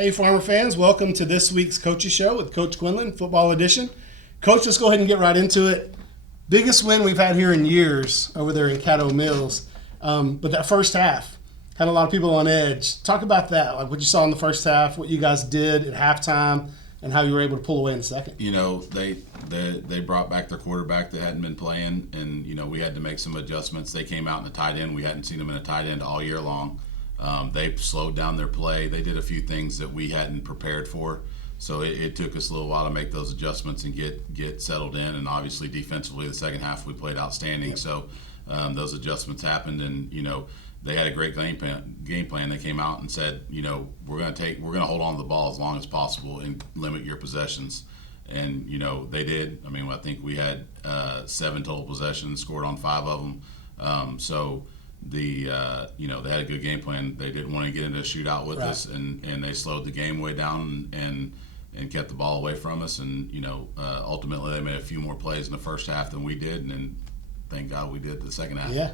Hey, Farmer fans, welcome to this week's Coaches Show with Coach Quinlan, Football Edition. Coach, let's go ahead and get right into it. Biggest win we've had here in years over there in Caddo Mills. But that first half had a lot of people on edge. Talk about that, like what you saw in the first half, what you guys did at halftime, and how you were able to pull away in the second. You know, they brought back their quarterback that hadn't been playing, and, you know, we had to make some adjustments. They came out in a tight end. We hadn't seen them in a tight end all year long. They slowed down their play. They did a few things that we hadn't prepared for. So it took us a little while to make those adjustments and get settled in. And obviously defensively, the second half we played outstanding. Yep. So those adjustments happened, and, you know, they had a great game plan. They came out and said, you know, we're going to hold on to the ball as long as possible and limit your possessions. And, you know, they did. I mean, I think we had 7 total possessions, scored on 5 of them. You know, they had a good game plan. They didn't want to get into a shootout with us, and they slowed the game way down and kept the ball away from us. And, you know, ultimately they made a few more plays in the first half than we did, and then thank God we did the second half. Yeah.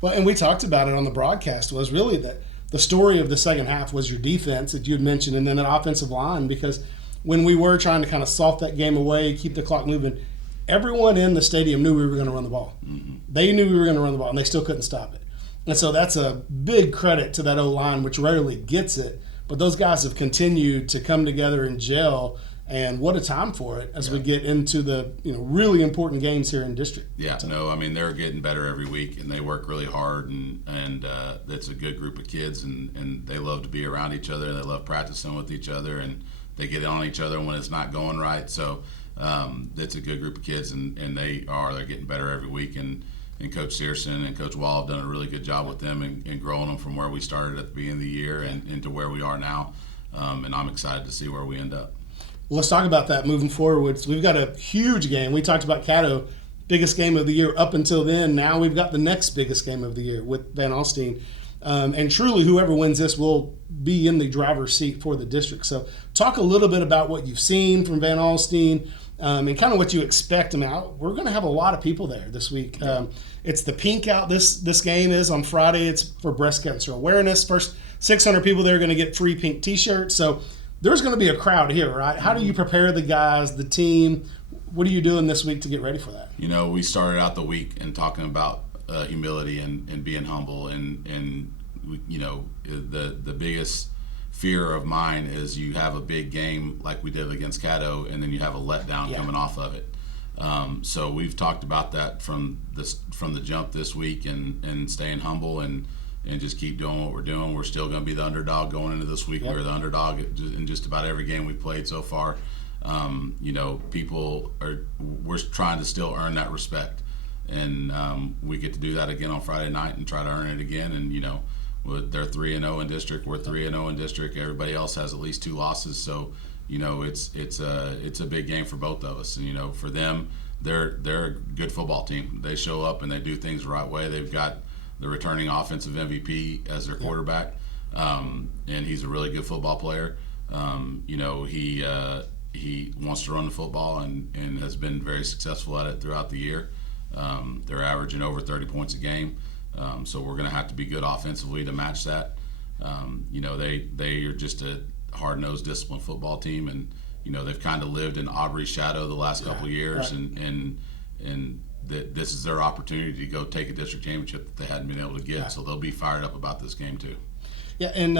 Well, and we talked about it on the broadcast, was really that the story of the second half was your defense that you had mentioned, and then that offensive line, because when we were trying to kind of salt that game away, keep the clock moving, everyone in the stadium knew we were going to run the ball. Mm-hmm. They knew we were going to run the ball, and they still couldn't stop it. And so that's a big credit to that O-line, which rarely gets it. But those guys have continued to come together and gel, and what a time for it as we get into the, you know, really important games here in district. Yeah, so. No, I mean, they're getting better every week, and they work really hard, and it's a good group of kids, and they love to be around each other, and they love practicing with each other, and they get on each other when it's not going right. So it's a good group of kids, and they're getting better every week. And Coach Searson and Coach Wall have done a really good job with them and growing them from where we started at the beginning of the year and into where we are now. And I'm excited to see where we end up. Well, let's talk about that moving forward. So we've got a huge game. We talked about Caddo, biggest game of the year up until then. Now we've got the next biggest game of the year with Van Alstyne. And truly, whoever wins this will be in the driver's seat for the district. So talk a little bit about what you've seen from Van Alstyne. And kind of what you expect them out. We're going to have a lot of people there this week. It's the pink out. This game is on Friday. It's for breast cancer awareness. First 600 people there are going to get free pink T-shirts. So there's going to be a crowd here, right? How do you prepare the guys, the team? What are you doing this week to get ready for that? You know, we started out the week and talking about humility and being humble, and you know, the biggest fear of mine is you have a big game like we did against Caddo, and then you have a letdown coming off of it. So we've talked about that from the jump this week, and staying humble and just keep doing what we're doing. We're still going to be the underdog going into this week. Yep. We're the underdog in just about every game we've played so far. You know, we're trying to still earn that respect, and we get to do that again on Friday night and try to earn it again. And, you know, they're 3-0 in district. We're 3-0 in district. Everybody else has at least 2 losses. So, you know, it's a big game for both of us. And, you know, for them, they're a good football team. They show up and they do things the right way. They've got the returning offensive MVP as their quarterback, and he's a really good football player. You know, he wants to run the football and has been very successful at it throughout the year. They're averaging over 30 points a game. So we're going to have to be good offensively to match that. You know, they are just a hard-nosed, disciplined football team, and, you know, they've kind of lived in Aubrey's shadow the last couple of years, and this is their opportunity to go take a district championship that they hadn't been able to get. So they'll be fired up about this game too. Yeah, and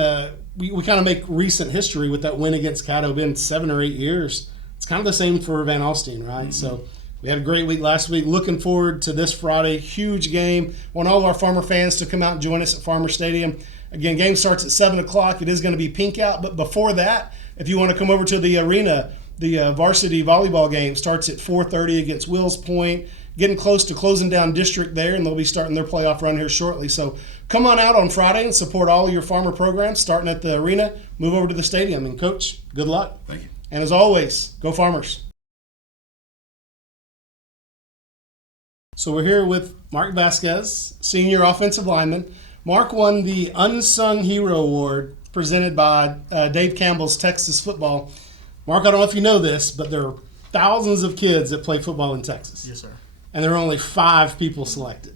we kind of make recent history with that win against Caddo. Been 7 or 8 years. It's kind of the same for Van Alstyne, right? Mm-hmm. So we had a great week last week. Looking forward to this Friday. Huge game. Want all of our Farmer fans to come out and join us at Farmer Stadium. Again, game starts at 7 o'clock. It is going to be pink out. But before that, if you want to come over to the arena, the varsity volleyball game starts at 4:30 against Wills Point. Getting close to closing down district there, and they'll be starting their playoff run here shortly. So come on out on Friday and support all of your Farmer programs, starting at the arena. Move over to the stadium. And, Coach, good luck. Thank you. And as always, go Farmers. So we're here with Mark Vasquez, senior offensive lineman. Mark won the Unsung Hero Award presented by Dave Campbell's Texas Football. Mark, I don't know if you know this, but there are thousands of kids that play football in Texas. Yes, sir. And there are only 5 people selected.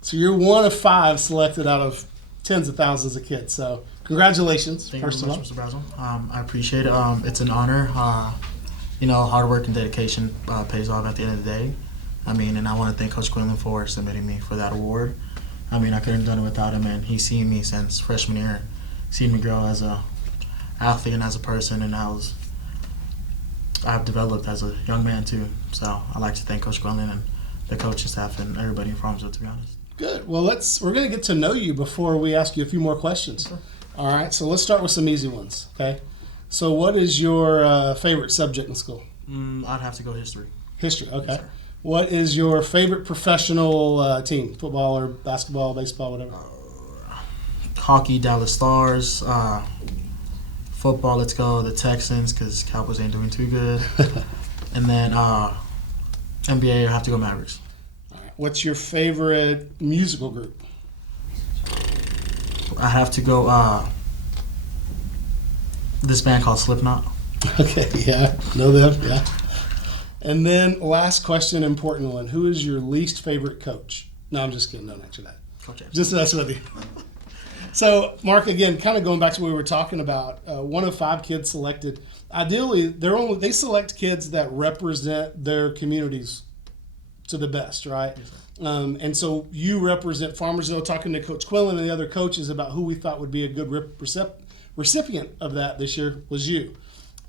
So you're one of 5 selected out of tens of thousands of kids. So congratulations, Thank first you of very all. much, Mr. Brazel. I appreciate it. It's an honor. Hard work and dedication pays off at the end of the day. And I want to thank Coach Quinlan for submitting me for that award. I couldn't have done it without him, and he's seen me since freshman year, seen me grow as a athlete and as a person, and I've developed as a young man too. So I'd like to thank Coach Quinlan and the coaching staff and everybody in Farmville, to be honest. Good. Well, we're going to get to know you before we ask you a few more questions. Sure. All right. So let's start with some easy ones. Okay. So what is your favorite subject in school? I'd have to go history. History. Okay. Yes, sir. What is your favorite professional team? Football or basketball, baseball, whatever. Hockey, Dallas Stars. Football, let's go the Texans because Cowboys ain't doing too good. And then NBA, I have to go Mavericks. All right. What's your favorite musical group? I have to go this band called Slipknot. Okay. Yeah. Know them. Yeah. And then last question, important one. Who is your least favorite coach? No, I'm just kidding. Don't answer that. Coach James. Just mess with you. So, Mark, again, kind of going back to what we were talking about, one of 5 kids selected. Ideally, they select kids that represent their communities to the best, right? Yes, And so you represent Farmersville, talking to Coach Quillen and the other coaches about who we thought would be a good recipient of that this year was you.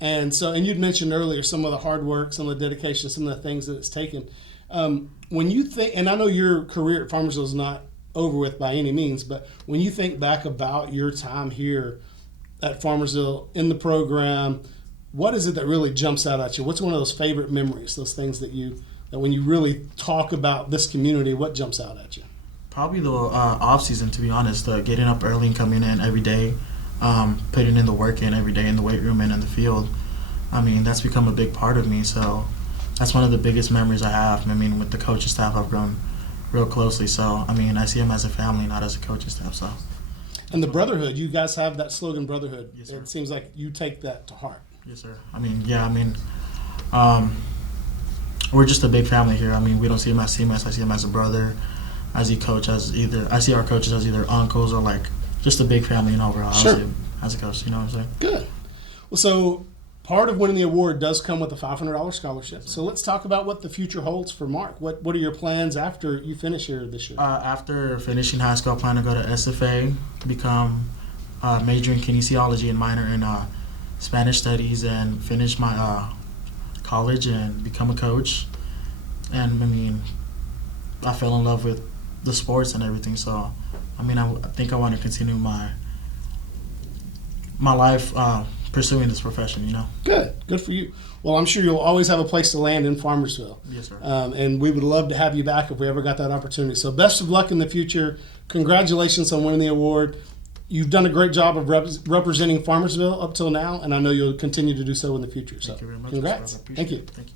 And you'd mentioned earlier some of the hard work, some of the dedication, some of the things that it's taken. When you think, and I know your career at Farmersville is not over with by any means, but when you think back about your time here at Farmersville in the program, what is it that really jumps out at you? What's one of those favorite memories, those things that when you really talk about this community, what jumps out at you? Probably the off season, to be honest. Getting up early and coming in every day, putting in the work in every day in the weight room and in the field. That's become a big part of me. So that's one of the biggest memories I have. With the coaching staff, I've grown real closely. So I see them as a family, not as a coaching staff. So. And the brotherhood, you guys have that slogan, brotherhood. Yes, sir. It seems like you take that to heart. Yes, sir. We're just a big family here. We don't see him as teammates. I see him as a brother. I see our coaches as either uncles or like just a big family overall. Sure. I see him as a coach, you know what I'm saying? Good. Well, so part of winning the award does come with a $500 scholarship. So let's talk about what the future holds for Mark. What are your plans after you finish here this year? After finishing high school, I plan to go to SFA, become major in kinesiology and minor in Spanish studies, and finish my college and become a coach. And I fell in love with the sports and everything. So I think I want to continue my life pursuing this profession. Good for you. Well, I'm sure you'll always have a place to land in Farmersville. Yes, sir. And we would love to have you back if we ever got that opportunity. So best of luck in the future. Congratulations on winning the award. You've done a great job of representing Farmersville up till now, and I know you'll continue to do so in the future. So Thank you very much. congrats. I appreciate Thank you. it. Thank you.